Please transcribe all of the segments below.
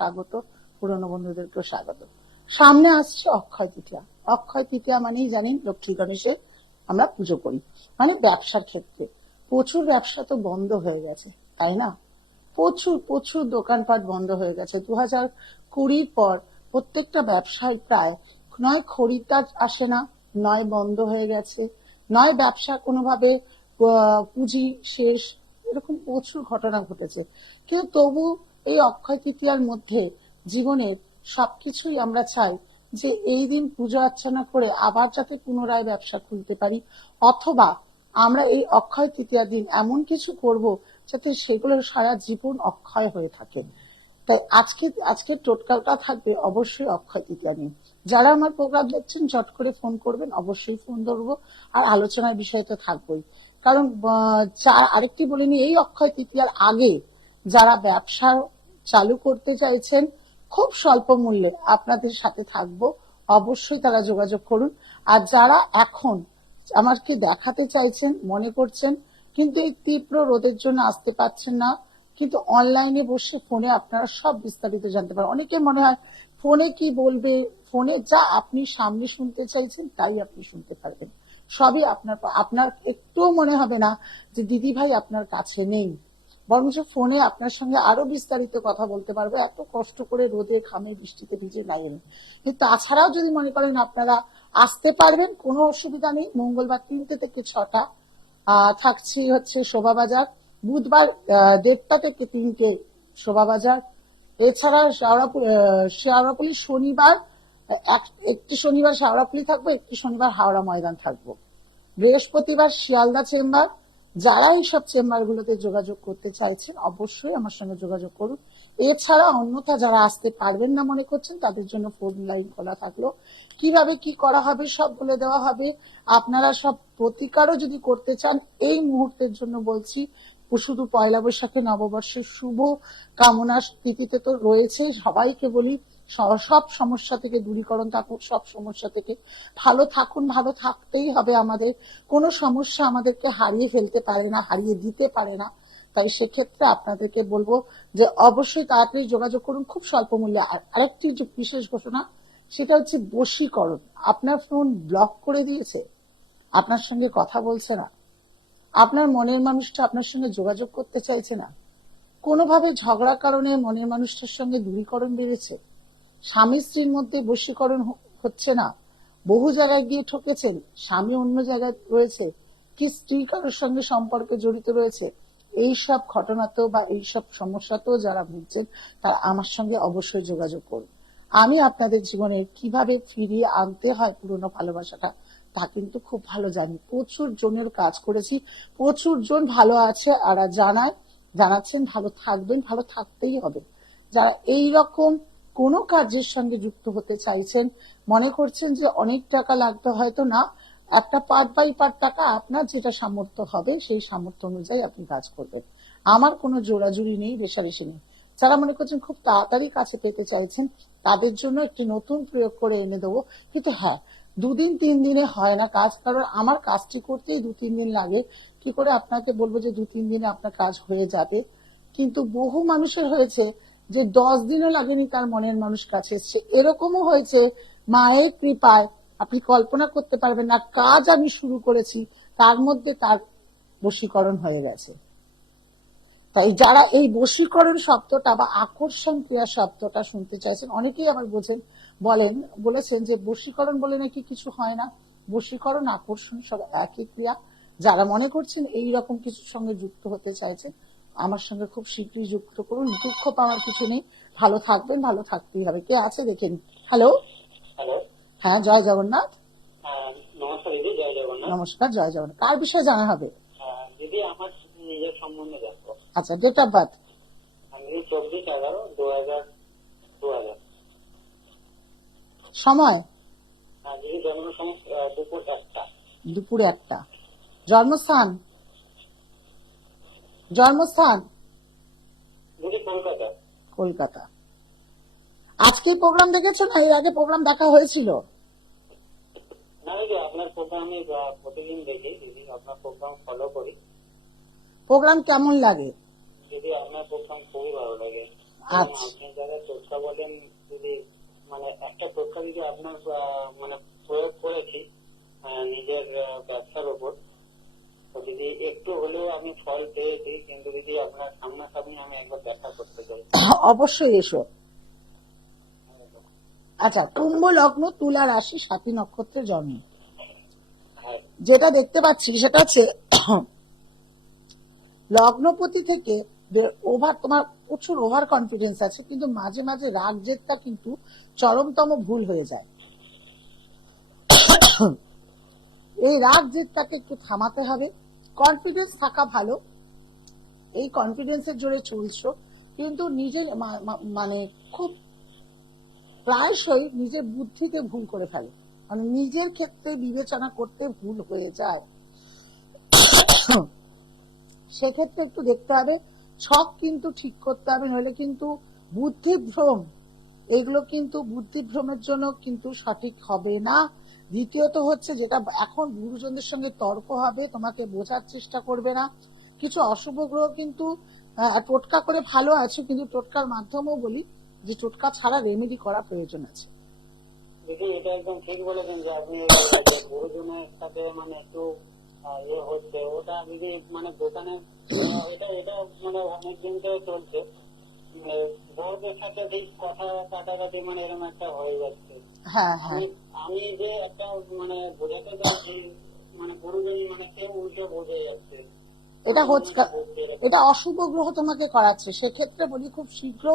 স্বাগত, পুরনো বন্ধুদেরকেও স্বাগত। সামনে আসছে অক্ষয় তৃতীয়া। অক্ষয় তৃতীয়া মানেই জানি লক্ষ্মী গণেশের আমরা পুজো করি, মানে ব্যবসার ক্ষেত্রে প্রচুর ব্যবসা তো বন্ধ হয়ে গেছে, তাই না? প্রচুর প্রচুর দোকানপাট বন্ধ হয়ে গেছে। 2020 পর প্রত্যেকটা ব্যবসায় প্রায় নয় খরিদ্দার আসে না, নয় বন্ধ হয়ে গেছে, নয় ব্যবসা কোনোভাবে পুঁজি শেষ, এরকম প্রচুর ঘটনা ঘটেছে। কিন্তু তবু এই অক্ষয় তৃতীয়ার মধ্যে জীবনের সবকিছুই আমরা চাই যে এই দিন পুজো অর্চনা করে আবার যাতে পুনরায় ব্যবসা খুলতে পারি, অথবা আমরা এই অক্ষয় তৃতীয়া দিন এমন কিছু করব যাতে সেগুলো সারা জীবন অক্ষয় হয়ে থাকে। তাই আজকে টোটকাটা থাকবে অবশ্যই অক্ষয় তৃতীয়া নিয়ে। যারা আমার প্রোগ্রাম দেখছেন চট করে ফোন করবেন, অবশ্যই ফোন ধরবো, আর আলোচনার বিষয় তো থাকবোই। কারণ আরেকটি বলিনি, এই অক্ষয় তৃতীয়ার আগে যারা ব্যবসা চালু করতে চাইছেন খুব স্বল্প মূল্যে আপনাদের সাথে থাকবো, অবশ্যই তারা যোগাযোগ করুন। আর যারা এখন আমাকে দেখাতে চাইছেন, মনে করছেন কিন্তু এই তীব্র রোদের জন্য আসতে পারছেন না, কিন্তু অনলাইনে বসে ফোনে আপনারা সব বিস্তারিত জানতে পারেন। অনেকে মনে হয় ফোনে কি বলবে, ফোনে যা আপনি সামনে শুনতে চাইছেন তাই আপনি শুনতে পারবেন। সবই আপনার একটুও মনে হবে না যে দিদি ভাই আপনার কাছে নেই, বরঞ্চ ফোনে আপনার সঙ্গে আরো বিস্তারিত কথা বলতে পারবে, এত কষ্ট করে রোদে ঘামে বৃষ্টিতে ভিজে নাই। কিন্তু তাছাড়াও যদি মনে করেন আপনারা আসতে পারবেন, কোনো অসুবিধা নেই। মঙ্গলবার 3টে থেকে 6টা থাকছি হচ্ছে শোভাবাজার, বুধবার 1:30 থেকে 3টে শোভাবাজার, এছাড়া শেওড়াফুলি শনিবার একটি শনিবার শেওড়াফুলি থাকবো, একটি শনিবার হাওড়া ময়দান থাকবো, বৃহস্পতিবার শিয়ালদা চেম্বার। যারা এইসব চেম্বার গুলোতে যোগাযোগ করতে চাইছেন অবশ্যই আমার সঙ্গে যোগাযোগ করুন। এছাড়া অন্যথা যারা আসতে পারবেন না মনে করছেন তাদের জন্য ফোন লাইন খোলা থাকলো, কিভাবে কি করা হবে সব বলে দেওয়া হবে। আপনারা সব প্রতিকারও যদি করতে চান এই মুহূর্তের জন্য বলছি, শুধু পয়লা বৈশাখে নববর্ষের শুভ কামনার তিথিতে তো রয়েছে, সবাইকে বলি সব সমস্যা থেকে দূরীকরণ থাকুক, সব সমস্যা থেকে ভালো থাকুন। ভালো থাকতেই হবে আমাদের, কোনো সমস্যা আমাদেরকে হারিয়ে ফেলতে পারে না, হারিয়ে দিতে পারে না। তাই সেক্ষেত্রে আপনাদেরকে বলবো যে অবশ্যই তাড়াতাড়ি যোগাযোগ করুন, খুব স্বল্প মূল্যে। আর আরেকটি যে বিশেষ ঘোষণা, সেটা হচ্ছে বশীকরণ। আপনার ফোন ব্লক করে দিয়েছে, আপনার সঙ্গে কথা বলছে না, আপনার মনের মানুষটা আপনার সঙ্গে যোগাযোগ করতে চাইছে না, কোনোভাবে ঝগড়ার কারণে মনের মানুষটার সঙ্গে দূরীকরণ বেড়েছে, স্বামী স্ত্রীর মধ্যে বশীকরণ হচ্ছে না, বহু জায়গায় গিয়ে ঠকেছেন, স্বামী অন্য জায়গায় রয়েছে, কি স্ত্রী কারোর সঙ্গে সম্পর্কে জড়িত রয়েছে, এইসব ঘটনাতেও বা এইসব সমস্যাতেও যারা ভুগছেন তারা আমার সঙ্গে অবশ্যই যোগাযোগ করুন। আমি আপনাদের জীবনে কিভাবে ফিরিয়ে আনতে হয় পুরনো ভালোবাসাটা তা কিন্তু খুব ভালো জানি। প্রচুর জনের কাজ করেছি, প্রচুর জন ভালো আছে আর জানাচ্ছেন ভালো থাকবেন, ভালো থাকতেই হবে। যারা এই রকম কোনো কাজের সঙ্গে যুক্ত হতে চাইছেন, মনে করছেন যে অনেক টাকা লাগতে, হয়তো না, একটা পার্ট বাই পার্ট টাকা আপনার যেটা সামর্থ্য হবে সেই সামর্থ্য অনুযায়ী আপনি কাজ করবেন। আমার কোনো জোরাজুরি নেই, রেশারেশি নেই। যারা মনে করছেন খুব তাড়াতাড়ি কাছে পেতে চাইছেন তাদের জন্য একটি নতুন প্রয়োগ করে এনে দেবো। কিন্তু হ্যাঁ, 2-3 দিনে হয় না কাজ, কারণ আমার কাজটি করতেই 2-3 দিন লাগে। কি করে আপনাকে বলবো যে 2-3 দিনে আপনার কাজ হয়ে যাবে? কিন্তু বহু মানুষের হয়েছে যে 10 দিনও লাগেনি তার মনের মানুষ কাছে এসছে। এরকমও হয়েছে মায়ের কৃপায়, আপনি কল্পনা করতে পারবেন না, কাজ আমি শুরু করেছি তার মধ্যে তার বশীকরণ হয়ে গেছে। তাই যারা এই বশীকরণ শব্দটা বা আকর্ষণ ক্রিয়া শব্দটা শুনতে চাইছেন, অনেকেই আবার বলেছেন যে বশীকরণ বলে নাকি কিছু হয় না। বশীকরণ আকর্ষণ সব একই ক্রিয়া। যারা মনে করছেন এই রকম কিছুর সঙ্গে যুক্ত হতে চাইছেন আমার সঙ্গে খুব শীঘ্রই যুক্ত করুন। দুঃখ পাওয়ার কিছু নেই, ভালো থাকবেন, ভালো থাকতেই হবে। কে আছে দেখেন। হ্যালো, হ্যাঁ, জয় জগন্নাথ। নমস্কার দিদি, জয় জগন্নাথ। নমস্কার, জয় জগন্নাথ। কার বিষয়ে জানা হবে? দিদি, আমার নিজের সম্বন্ধে জানবো। আচ্ছা, ডেট অফ বার্থ? আমি 24/11/2000। সময়? দিদি জন্ম সময় দুপুর 1টা। দুপুর 1টা। জন্মস্থান? দিদি কলকাতা। কলকাতা। আজকে প্রোগ্রাম দেখেছো না এর আগে প্রোগ্রাম দেখা হয়েছিল? না দিদি, আপনার প্রোগ্রাম আমি প্রতিদিন দেখি দিদি, আপনার প্রোগ্রাম ফলো করি। প্রোগ্রাম কেমন লাগে? দিদি আপনার প্রোগ্রাম খুবই ভালো লাগে। আচ্ছা, আপনার জায়গায় চর্চা অবশ্যই এসো। আচ্ছা, কুম্ভ লগ্ন, তুলা রাশি, সাথী নক্ষত্রে জন্ম। হ্যাঁ যেটা দেখতে পাচ্ছি সেটা হচ্ছে লগ্নপতি থেকে ওভার, তোমার প্রচুর ওভার কনফিডেন্স আছে, কিন্তু মাঝে মাঝে রাগ জেদটা কিন্তু চরমতম ভুল হয়ে যায়। এই রাগ জেদটাকে একটু থামাতে হবে। কনফিডেন্স থাকা ভালো, এই কনফিডেন্সের জোরে চলছো, কিন্তু নিজের মানে খুব প্রায়শই নিজের বুদ্ধিতে ভুল করে ফেলে, মানে নিজের ক্ষেত্রে বিবেচনা করতে ভুল হয়ে যায়। সেক্ষেত্রে একটু দেখতে হবে, ছক কিন্তু ঠিক করতে হবে, নইলে কিন্তু বুদ্ধিভ্রম, এগুলো কিন্তু বুদ্ধিভ্রমের জন্য কিন্তু সঠিক হবে না। দ্বিতীয়ত হচ্ছে, যেটা এখন গুরুজনদের সঙ্গে তর্ক হবে, তোমাকে বোঝার চেষ্টা করবে না। কিছু অশুভ গ্রহ কিন্তু টোটকা করে ভালো আছে, কিন্তু টোটকার মাধ্যমেও বলি যে টোটকা ছাড়া রেমেডি করা প্রয়োজন আছে। দিদি, এটা একদম ঠিক বলেছেন যে আপনি গুরুজনের সাথে মানে একটু ইয়ে হচ্ছে ওটা দিদি, মানে দোকানে এটা এটা মানে অনেক দিন ধরে চলছে, বউদের সাথে ঠিক কথা কাটাকাটি মানে এরকম একটা হয়ে যাচ্ছে। হ্যাঁ আমি হ্যাঁ, আমি যে একটা মানে বোঝাতে চাইছি, মানে গুরুজন মানে কেউ উল্টো বোঝে যাচ্ছে। এটা আমার হচ্ছে, মনে হচ্ছে এরকম। এটা অশুভ গ্রহ তোমাকে করাচ্ছে। সেক্ষেত্রে বলি খুব শীঘ্র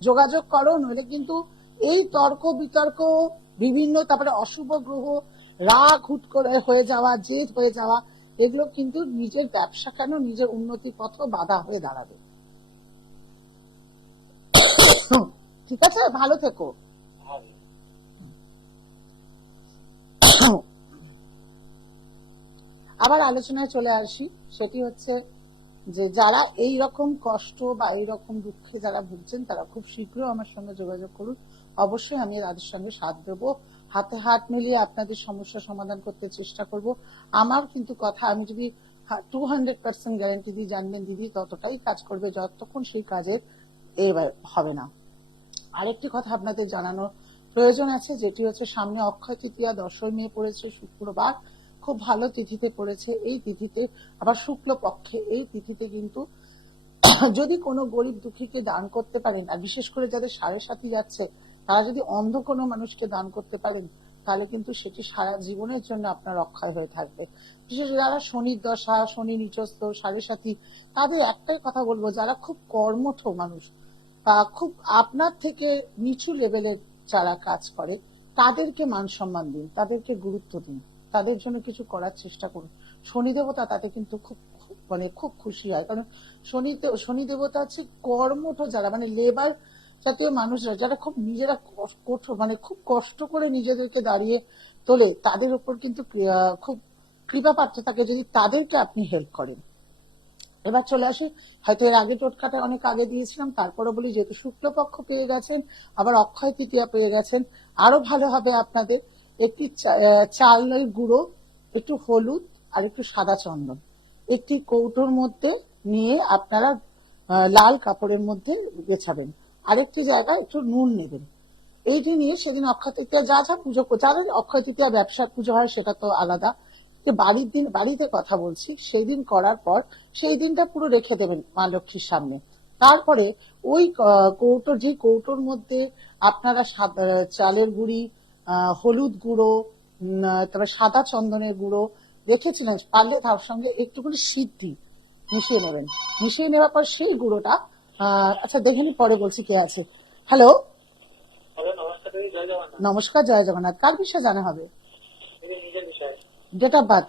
যোগাযোগ করো, নইলে কিন্তু এই তর্ক বিতর্ক বিভিন্ন, তারপরে অশুভ গ্রহ, রাগ হুট করে হয়ে যাওয়া, জেদ হয়ে যাওয়া, এগুলো কিন্তু নিজের ব্যবসা কেন নিজের উন্নতির পথেও বাধা হয়ে দাঁড়াবে। ঠিক আছে, ভালো থেকো। হ্যাঁ আবার আলোচনায় চলে আসি, সেটি হচ্ছে যে যারা এই রকম কষ্ট বা এই রকম দুঃখে যারা ভুগছেন, তারা খুব শীঘ্র আমার সঙ্গে যোগাযোগ করুন। অবশ্যই আমি তাদের সঙ্গে সাথ দেবো, হাতে হাত মিলিয়ে আপনাদের সমস্যা সমাধান করতে চেষ্টা করব। আমার কিন্তু কথা, আমি যদি 200% গ্যারান্টি দিই, জানবেন দিদি ততটাই কাজ করবে যতক্ষণ সেই কাজের হবে না। আরেকটি কথা আপনাদের জানানো প্রয়োজন আছে, যেটি হচ্ছে সামনে অক্ষয় তৃতীয়া 10ই মে পড়েছে শুক্রবার, খুব ভালো তিথিতে পড়েছে। এই তিথিতে আবার শুক্ল পক্ষে, এই তিথিতে কিন্তু যদি কোনো গরিব দুঃখীকে দান করতে পারেন, আর বিশেষ করে যাদের সাড়ে সাথী যাচ্ছে, তারা যদি অন্ধ কোনো মানুষকে দান করতে পারেন, তাহলে কিন্তু সেটি সারা জীবনের জন্য আপনার অক্ষয় হয়ে থাকবে। বিশেষ যারা শনির দশা, শনি নিচস্থ, সাড়ে সাথী, তাদের একটাই কথা বলবো, যারা খুব কর্মঠ মানুষ বা খুব আপনার থেকে নিচু লেভেলের যারা কাজ করে, তাদেরকে মান সম্মান দিন, তাদেরকে গুরুত্ব দিন, তাদের জন্য কিছু করার চেষ্টা করুন। শনি দেবতা তাতে কিন্তু খুব মানে খুব খুশি হয়, কারণ শনি দেবতা হচ্ছে কর্মঠ যারা, মানে লেবার জাতীয় মানুষরা, যারা খুব নিজেরা কঠোর, মানে খুব কষ্ট করে নিজেদেরকে দাঁড়িয়ে তোলে, তাদের উপর কিন্তু খুব কৃপা পাত্র থাকে যদি তাদেরকে আপনি হেল্প করেন। এবার চলে আসি, হয়তো এর আগে টোটকাটা অনেক আগে দিয়েছিলাম, তারপরে বলি যেহেতু শুক্লপক্ষ পেয়ে গেছেন, আবার অক্ষয় তৃতীয়া পেয়ে গেছেন, আরো ভালো হবে আপনাদের একটি চালের গুঁড়ো, একটু হলুদ আর একটু সাদা চন্দন একটি কৌটোর মধ্যে নিয়ে আপনারা লাল কাপড়ের মধ্যে বেছাবেন। আরেকটি জায়গায় একটু নুন নেবেন। এইটি নিয়ে সেদিন অক্ষয় তৃতীয়া যা যা পুজো, যাদের অক্ষয় তৃতীয়া ব্যবসার পুজো হয় সেটা তো আলাদা, বাড়ির দিন, বাড়িতে কথা বলছি, সেই দিন করার পর সেই দিনটা পুরো রেখে দেবেন মা লক্ষ্মীর সামনে। তারপরে ওই কৌটোর, যে কৌটোর মধ্যে আপনারা চালের গুঁড়ি, হলুদ গুঁড়ো, তারপরে সাদা চন্দনের গুঁড়ো রেখেছিলেন, পারলে তার সঙ্গে একটুখানি সিদ্ধি মিশিয়ে নেবেন। মিশিয়ে নেওয়ার পর সেই গুঁড়োটা, আচ্ছা দেখে নি, পরে বলছি কে আছে। হ্যালো, হ্যালো, নমস্কার দিদি, জয় জগন্নাথ। নমস্কার, জয় জগন্নাথ। কার বিষয়ে জানা হবে? দিদি, নিজের বিষয়ে। Date of birth,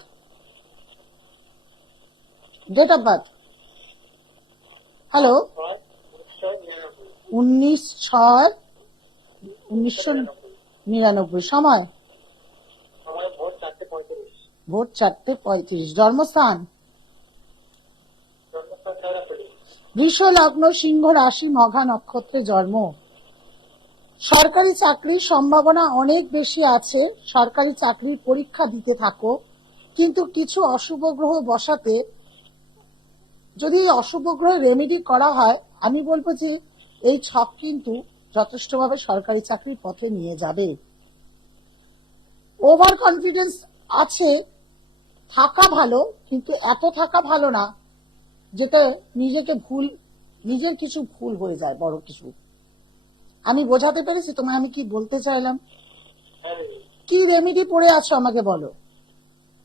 date of birth. Hello, 19/6/1999। সময়? আমার ভোর 4:35। ভোর 4:35। জন্মস্থান? জন্মস্থান শেওড়াফুলি। বৃষ লগ্ন, সিংহ রাশি, মঘা নক্ষত্রে জন্ম। সরকারি চাকরির সম্ভাবনা অনেক বেশি আছে, সরকারি চাকরির পরীক্ষা দিতে থাকো, কিন্তু কিছু অশুভ গ্রহ বসাতে, যদি অশুভ গ্রহে রেমেডি করা হয়, আমি বলবো যে এই ছক কিন্তু যথেষ্টভাবে সরকারি চাকরির পথে নিয়ে যাবে। ওভার কনফিডেন্স আছে, থাকা ভালো, কিন্তু এত থাকা ভালো না যেটা নিজেকে ভুল, নিজের কিছু ভুল হয়ে যায়, বড় কিছু। আমি বোঝাতে পেরেছি তোমায় আমি কি বলতে চাইলাম? হ্যাঁ দিদি, কি রেমেডি পড়ে আছো আমাকে বলো।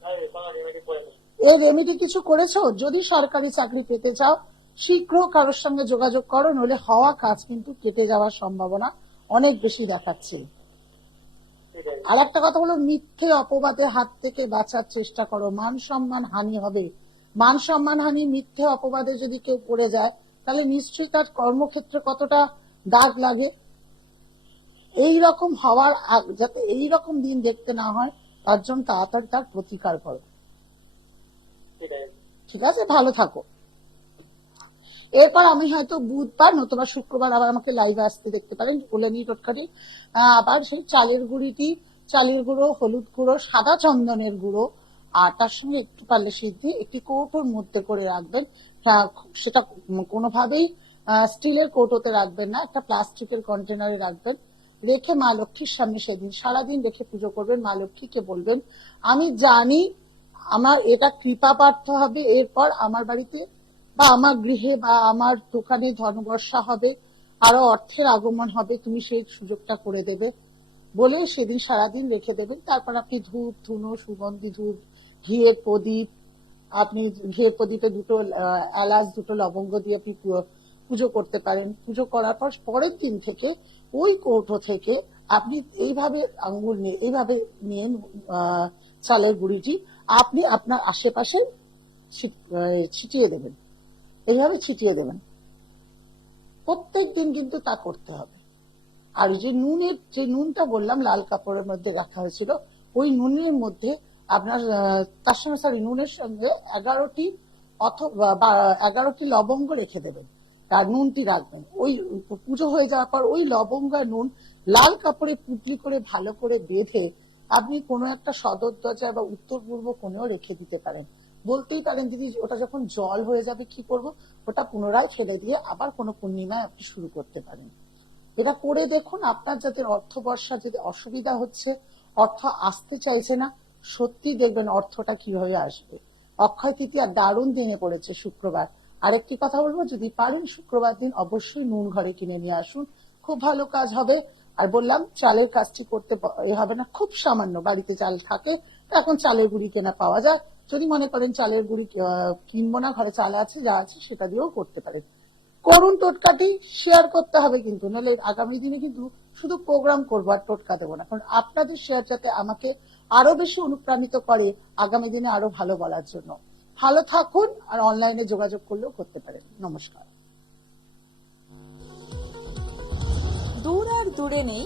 হ্যাঁ দিদি, কোনো রেমেডি করে নেই। এই রেমেডি কিছু করেছো? যদি সরকারি চাকরি পেতে চাও শীঘ্র কারোর সঙ্গে যোগাযোগ করো, নইলে হওয়া কাজ কিন্তু কেটে যাওয়ার সম্ভাবনা অনেক বেশি দেখাচ্ছে। ঠিক আছে। আর একটা কথা হলো, মিথ্যে অপবাদের হাত থেকে বাঁচার চেষ্টা করো। মান সম্মান হানি হবে। মান সম্মান হানি মিথ্যে অপবাদে যদি কেউ পড়ে যায় তাহলে নিশ্চয়ই তার কর্মক্ষেত্রে কতটা দাগ লাগে। এই রকম হওয়ার যাতে এই রকম দিন দেখতে না হয় তার জন্য তাড়াতাড়ি তার প্রতিকার করো। ঠিক আছে। ঠিক আছে, ভালো থাকো। এরপর আমি হয়তো বুধবার নতুবা শুক্রবার আবার আমাকে লাইভে আসতে দেখতে পারেন, বলে নিই টোটকাটি। আবার সেই চালের গুঁড়িটি, চালের গুঁড়ো, হলুদ গুঁড়ো, সাদা চন্দনের গুঁড়ো, আর তার সঙ্গে একটু পারলে সিদ্ধি একটি কৌটোর মধ্যে করে রাখবেন। সেটা কোনোভাবেই স্টিলের কৌটোতে রাখবেন না, একটা প্লাস্টিকের কন্টেনারে রাখবেন। রেখে মা লক্ষ্মীর সামনে সেদিন সারাদিন রেখে পুজো করবেন। মা লক্ষ্মীকে বলবেন, আমি জানি আমার এটা কৃপা প্রার্থ হবে, এরপর আমার বাড়িতে বা আমার গৃহে বা আমার দোকানে ধনবর্ষা হবে, আরো অর্থের আগমন হবে, তুমি সেই সুযোগটা করে দেবে বলে সেদিন সারাদিন রেখে দেবেন। তারপর আপনি ধূপ ধুনো, সুগন্ধি ধূপ, ঘিয়ের প্রদীপ, আপনি ঘিয়ের প্রদীপে দুটো এলাচ, দুটো লবঙ্গ দিয়ে আপনি পুজো করতে পারেন। পুজো করার পর পরের দিন থেকে ওই কৌটো থেকে আপনি এইভাবে আঙ্গুল নিয়ে এইভাবে নিয়ে চালের গুঁড়িটি আপনি আপনার আশেপাশে ছিটিয়ে দেবেন। এইভাবে ছিটিয়ে দেবেন, প্রত্যেক দিন কিন্তু তা করতে হবে। আর যে নুনটা বললাম লাল কাপড়ের মধ্যে রাখা হয়েছিল, ওই নুনের মধ্যে আপনার তার সঙ্গে নুনের সঙ্গে 11টি অথবা 11টি লবঙ্গ রেখে দেবেন। আর নুনটি রাখবেন। ওই পুজো হয়ে যাওয়ার পর ওই লবঙ্গ আর নুন লাল কাপড়ে পুটলি করে ভালো করে বেঁধে আপনি কোনো একটা সদর দরজা বা উত্তর পূর্ব কোণেও রেখে দিতে পারেন। বলতেই পারেন দিদি ওটা যখন জল হয়ে যাবে কি করব? ওটা পুনরায় ফেলে দিয়ে আবার কোনো পূর্ণিমায় আপনি শুরু করতে পারেন। এটা করে দেখুন, আপনার যাদের অর্থ বর্ষা যদি অসুবিধা হচ্ছে, অর্থ আসতে চাইছে না, সত্যি দেখবেন অর্থটা কিভাবে আসবে। অক্ষয় তৃতীয়া দারুণ দিনে পড়েছে শুক্রবার। আরেকটি কথা বলবো, যদি পারেন শুক্রবার দিন অবশ্যই নুন ঘরে কিনে নিয়ে আসুন, খুব ভালো কাজ হবে। আর বললাম চালের কাজটি করতে হবে না, খুব সামান্য বাড়িতে চাল থাকে, এখন চালের গুঁড়ি কেনা পাওয়া যায়। যদি মনে করেন চালের গুঁড়ি কিনবো না, ঘরে চাল আছে, যা আছে সেটা দিয়েও করতে পারেন। করুন টোটকাটি, শেয়ার করতে হবে কিন্তু, নাহলে আগামী দিনে কিন্তু শুধু প্রোগ্রাম করবো আর টোটকা দেবো না। কারণ আপনাদের শেয়ার যাতে আমাকে আরো বেশি অনুপ্রাণিত করে আগামী দিনে আরো ভালো বলার জন্য। ভালো থাকুন, আর অনলাইনে যোগাযোগ করলেও করতে পারেন। নমস্কার। দূর আর দূরে নেই